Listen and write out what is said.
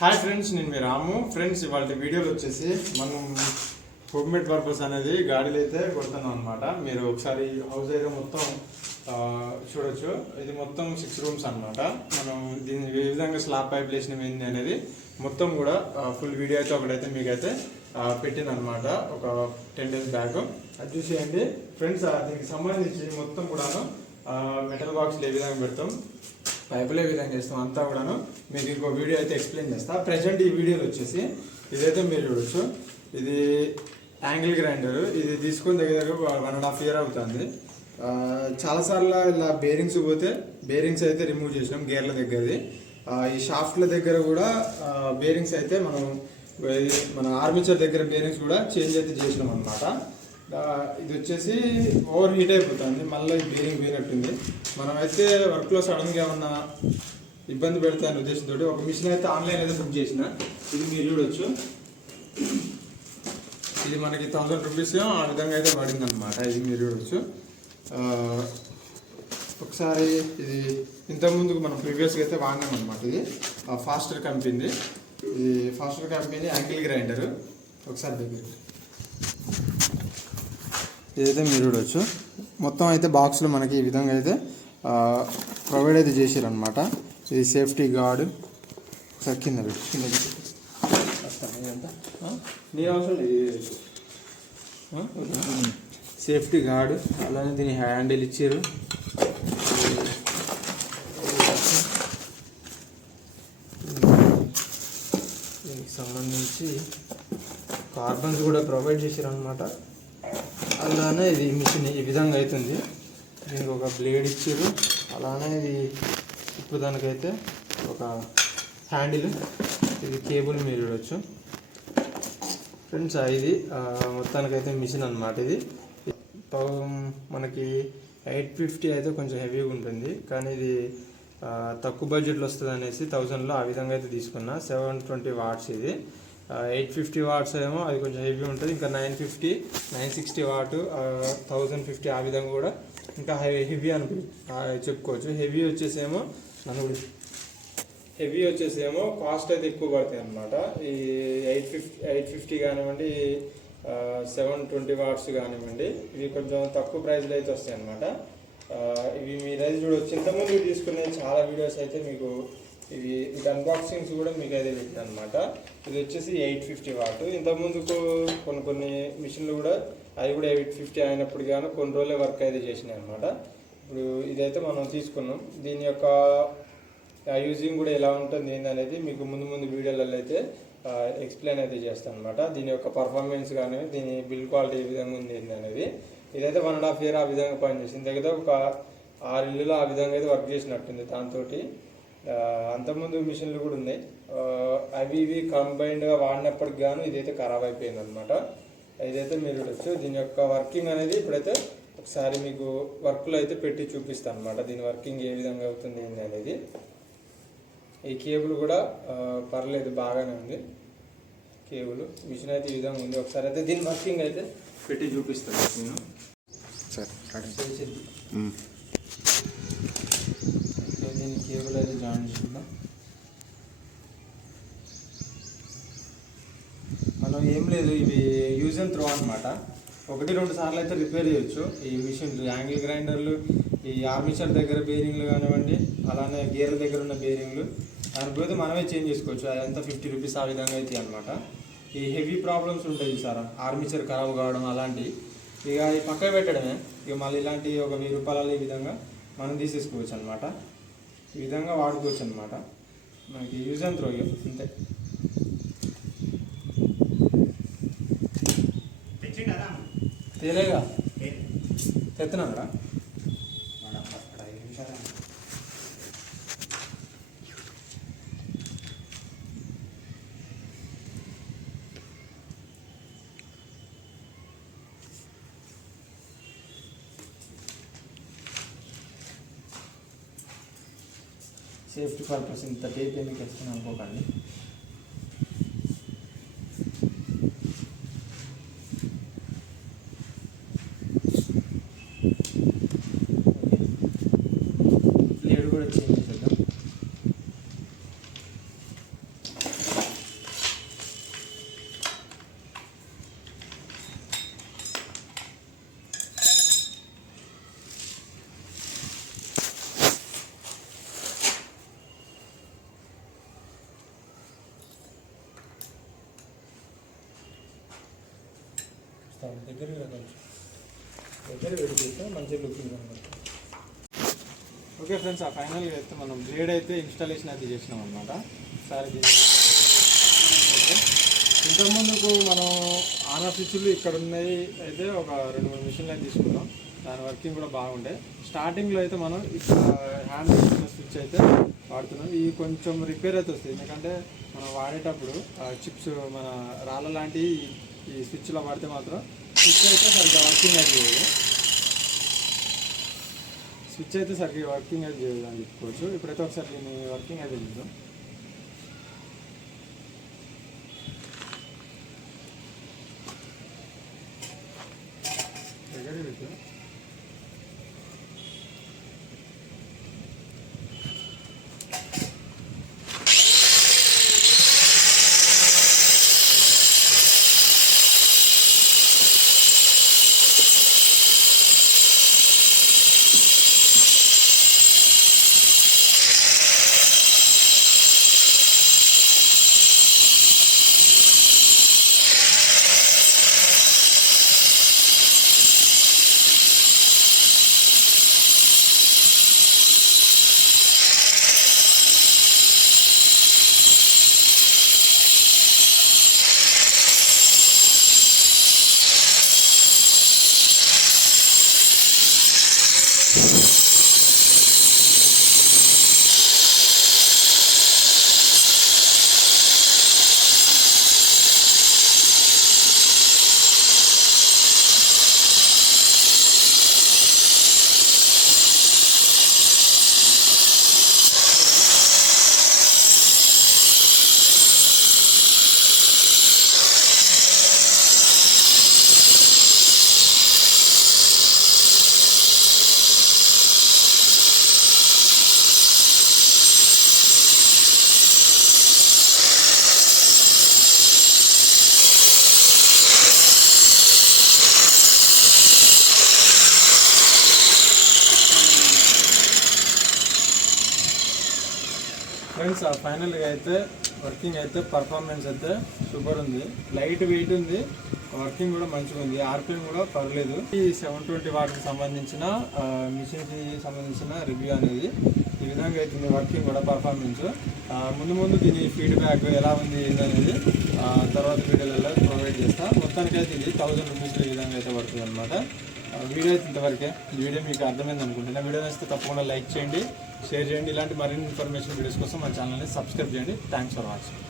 Hi friends, నేను మీ రాము. Friends, ఇవాళ వీడియోలో వచ్చేసి మనం హోమ్మేడ్ పర్పస్ అనేది గాడిలో అయితే కొడుతున్నాం అనమాట. మీరు ఒకసారి హౌస్ అయితే మొత్తం చూడొచ్చు. ఇది మొత్తం 6 రూమ్స్ అనమాట. మనం దీన్ని ఏ విధంగా స్లాబ్ పైప్ వేసినవి ఏంది అనేది మొత్తం కూడా ఫుల్ వీడియో అయితే ఒకటైతే మీకైతే పెట్టింది అనమాట, ఒక 10 days బ్యాక్. అది చూసేయండి ఫ్రెండ్స్. దీనికి సంబంధించి మొత్తం కూడాను మెటల్ బాక్స్లు ఏ విధంగా పెడతాం, పైపులు ఏ విధంగా చేస్తాం అంతా కూడాను మీకు ఇంకో వీడియో అయితే ఎక్స్ప్లెయిన్ చేస్తా. ప్రజెంట్ ఈ వీడియోలో వచ్చేసి ఇదైతే మీరు చూడొచ్చు. ఇది యాంగిల్ గ్రైండర్. ఇది తీసుకుని దగ్గర 1.5 year అవుతుంది. చాలాసార్లు ఇలా బేరింగ్స్ పోతే బేరింగ్స్ అయితే రిమూవ్ చేసినాం గేర్ల దగ్గరది. ఈ షాఫ్ట్ల దగ్గర కూడా బేరింగ్స్ అయితే మన ఆర్మేచర్ దగ్గర బేరింగ్స్ కూడా చేంజ్ అయితే చేసినాం అనమాట. ఇది వచ్చేసి ఓవర్ హీట్ అయిపోతుంది, మళ్ళీ ఈ బేరింగ్ పోయినట్టుంది. మనమైతే వర్క్లో సడన్గా ఏమన్నా ఇబ్బంది పెడతాయనే ఉద్దేశంతో ఒక మిషన్ అయితే ఆన్లైన్ అయితే బుక్ చేసిన. ఇది మీరు చూడొచ్చు. ఇది మనకి 1000 రూపీస్ ఆ విధంగా అయితే పడింది అనమాట. ఇది మీరు చూడొచ్చు. ఒకసారి ఇది ఇంతకుముందుకు మనం ప్రీవియస్గా అయితే వాడినాం అనమాట. ఇది ఫాస్టర్ కంపెనీ. ఇది ఫాస్టర్ కంపెనీ యాంగిల్ గ్రైండర్. ఒకసారి దగ్గర ఇదైతే మీరు చూడవచ్చు. మొత్తం అయితే బాక్స్లో మనకి ఈ విధంగా అయితే ప్రొవైడ్ అయితే చేశారనమాట. ఇది సేఫ్టీ గార్డ్. ఒకసారి కింద నీ అవసరం లేదు. సేఫ్టీ గార్డ్, అలానే దీని హ్యాండిల్ ఇచ్చారు. దీనికి సంబంధించి కార్బన్స్ కూడా ప్రొవైడ్ చేశారు అనమాట. అలానే ఇది మిషన్ ఈ విధంగా అవుతుంది. దీనికి ఒక బ్లేడ్ ఇచ్చారు. అలానే ఇది ఇప్పుడు దానికైతే ఒక హ్యాండిల్, ఇది కేబుల్ మీరు చూడవచ్చు ఫ్రెండ్స్. ఇది మొత్తానికైతే మిషన్ అనమాట. ఇది మనకి 850 అయితే కొంచెం హెవీగా ఉంటుంది, కానీ ఇది తక్కువ బడ్జెట్లో వస్తుంది అనేసి 1000లో ఆ విధంగా అయితే తీసుకున్నా. 720 వాట్స్. ఇది 850 వాట్స్ ఏమో అది కొంచెం హెవీ ఉంటుంది. ఇంకా 950, 960 వాట్, 1050 ఆ విధంగా కూడా ఇంకా హెవీ చెప్పుకోవచ్చు. హెవీ వచ్చేసేమో కాస్ట్ అయితే ఎక్కువ పడతాయి అనమాట. ఈ 850 కానివ్వండి, 720 వాట్స్ కానివ్వండి, ఇవి కొంచెం తక్కువ ప్రైస్లో అయితే వస్తాయి అనమాట. ఇవి మీరైతే చూడవచ్చు. ఇంతకుముందు తీసుకునే చాలా వీడియోస్ అయితే మీకు ఇవి అన్బాక్సింగ్స్ కూడా మీకు అయితే పెట్టాను అనమాట. ఇది వచ్చేసి 850 వాట్. ఇంతకుముందుకు కొన్ని మిషన్లు కూడా అవి కూడా 850 అయినప్పుడు కానీ కొన్ని రోజులే వర్క్ అయితే చేసినాయి అనమాట. ఇప్పుడు ఇదైతే మనం తీసుకున్నాం. దీని యొక్క యూజింగ్ కూడా ఎలా ఉంటుంది ఏంటనేది మీకు ముందు వీడియోలలో అయితే ఎక్స్ప్లెయిన్ అయితే చేస్తాను అనమాట. దీని యొక్క పర్ఫార్మెన్స్ కానీ దీని బిల్ క్వాలిటీ ఏ విధంగా ఉంది ఏంటి అనేది. ఇదైతే 1.5 year ఆ విధంగా పనిచేసింది. దగ్గర ఒక 6 ఇల్లులో ఆ విధంగా అయితే వర్క్ చేసినట్టుంది. దాంతో అంతకుముందు మిషన్లు కూడా ఉన్నాయి. అవి కంబైన్డ్గా వాడినప్పటికి గాను ఇదైతే ఖరాబ్ అయిపోయింది అనమాట. ఇదైతే మీరు చూడొచ్చు. దీని యొక్క వర్కింగ్ అనేది ఇప్పుడైతే ఒకసారి మీకు వర్క్లో అయితే పెట్టి చూపిస్తాను అనమాట. దీని వర్కింగ్ ఏ విధంగా అవుతుంది ఏంటి అనేది. ఈ కేబుల్ కూడా పర్లేదు, బాగానే ఉంది కేబుల్. మిషన్ అయితే ఈ విధంగా ఉంది. ఒకసారి అయితే దీని వర్కింగ్ అయితే పెట్టి చూపిస్తాను నేను. దీని కేబుల్ అయితే జాయిన్ చేద్దాం. మనం ఏం లేదు, ఇవి యూజ్ అండ్ త్రో అనమాట. 1-2 సార్లు అయితే రిపేర్ చేయొచ్చు ఈ మిషన్లు, యాంగిల్ గ్రైండర్లు. ఈ ఆర్మేచర్ దగ్గర బేరింగ్లు కానివ్వండి, అలానే గేర్ల దగ్గర ఉన్న బేరింగ్లు దానిపోతే మనమే చేంజ్ చేసుకోవచ్చు. అదంతా 50 రూపీస్ ఆ విధంగా అయితే అనమాట. ఈ హెవీ ప్రాబ్లమ్స్ ఉంటాయి సార్, ఆర్మేచర్ ఖరాబ్ కావడం అలాంటివి, ఇక ఈ పక్కన పెట్టడమే. ఇక మళ్ళీ ఇలాంటి ఒక 1000 రూపాయలు ఈ విధంగా మనం తీసేసుకోవచ్చు అనమాట. ఈ విధంగా వాడుకోవచ్చు అనమాట. మనకి యూజ్ అండ్ త్రో అంతే. తేలేగా తెస్తున్నారా? సేఫ్టీ పర్పస్ ఇంత టేప్ ఎందుకు వేసుకుని అనుకోకండి. ప్లేట్ కూడా చేంజ్ చేసేద్దాం. దగ్గర పెడితే మంచి లుకింగ్ అనమాట. ఓకే ఫ్రెండ్స్, ఆ ఫైనల్గా అయితే మనం బ్లేడ్ అయితే ఇన్స్టాలేషన్ అయితే చేసినాం అనమాట. ఒకసారి ఓకే, ఇంతకుముందుకు మనం ఆన్ ఆఫ్ స్విచ్లు ఇక్కడ ఉన్నాయి అయితే ఒక 2-3 మిషన్లు అయితే తీసుకున్నాం. దాని వర్కింగ్ కూడా బాగుండే. స్టార్టింగ్లో అయితే మనం ఇక్కడ హ్యాండ్ స్విచ్ అయితే వాడుతున్నాం. ఇవి కొంచెం రిపేర్ అయితే వస్తుంది, ఎందుకంటే మనం వాడేటప్పుడు చిప్స్ మన రాళ్ళ లాంటివి ఈ స్విచ్లో వాడితే మాత్రం స్విచ్ అయితే సరిగ్గా వర్కింగ్ అయితే చేయదు. స్విచ్ అయితే సరిగ్గా వర్కింగ్ అయితే చేయదు అని చెప్పుకోవచ్చు. ఇప్పుడైతే ఒకసారి దీన్ని వర్కింగ్ అయితే చూద్దాం. దగ్గర పెట్టు. ఫ్రెండ్స్, ఫైనల్గా అయితే వర్కింగ్ అయితే పర్ఫార్మెన్స్ అయితే సూపర్ ఉంది. లైట్ వెయిట్ ఉంది, వర్కింగ్ కూడా మంచిగా ఉంది. ఆర్పిఎం కూడా పర్లేదు. ఈ 720 వాట్కి సంబంధించిన మిషన్కి సంబంధించిన రివ్యూ అనేది ఈ విధంగా అవుతుంది. వర్కింగ్ కూడా పర్ఫార్మెన్స్ ముందు దీని ఫీడ్బ్యాక్ ఎలా ఉంది అనేది తర్వాత వీడియోలలో ప్రొవైడ్ చేస్తా. మొత్తానికైతే ఇది 1000 రూపీస్ ఈ విధంగా అయితే పడుతుంది అనమాట. వీడియో అయితే ఇంతవరకే. ఈ వీడియో మీకు అర్థమైంది అనుకుంటున్నా. వీడియో నచ్చితే తప్పకుండా లైక్ చేయండి, షేర్ చేయండి. ఇలాంటి మరిన్ని ఇన్ఫర్మేషన్ వీడియోస్ కోసం మా ఛానల్ని సబ్స్క్రైబ్ చేయండి. Thanks for watching.